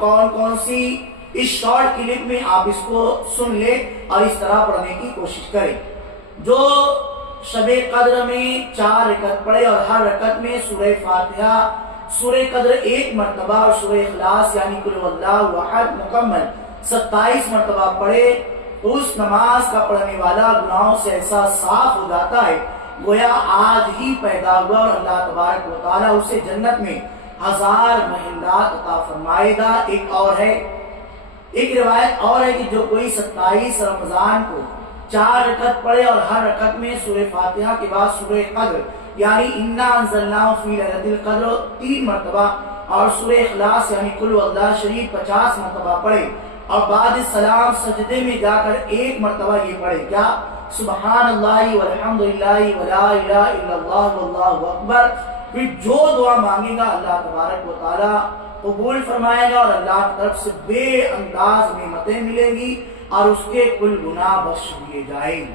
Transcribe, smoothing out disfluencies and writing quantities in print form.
کون کون سی اس short clip میں آپ اس کو سن لے اور اس طرح پڑھنے کی کوشش کریں۔ جو شب قدر میں 4 رکعت پڑھے اور ہر رکعت میں سورہ فاتحہ، سورہ قدر 1 مرتبہ اور سورہ اخلاص یعنی قل هو اللہ احد مکمل 27 مرتبہ پڑھے، تو اس نماز کا پڑھنے والا گناہوں سے ایسا صاف ہو جاتا ہے گویا آج ہی پیدا ہوا، اور اللہ تبارک و تعالیٰ اسے جنت میں 1000 محلات عطا فرمائے گا۔ ایک روایت اور ہے کہ جو کوئی 27 رمضان کو 4 رکعت پڑھے اور ہر رکعت میں سورہ فاتحہ کے بعد سورہ قدر یعنی انا انزلناہ فی لیلۃ القدر 3 مرتبہ اور سورہ اخلاص یعنی قل هو اللہ شریف 50 مرتبہ پڑھے، اور بعد سلام سجدے میں جا کر 1 مرتبہ یہ پڑھے، کیا؟ سبحان اللہ والحمدللہ ولا الہ الا اللہ واللہ اکبر۔ پھر جو دعا مانگے گا اللہ تبارک و تعالیٰ قبول فرمائے گا، اور اللہ کی طرف سے بے انداز نعمتیں ملیں گی اور اس کے کل گناہ بخش دیے جائیں گے۔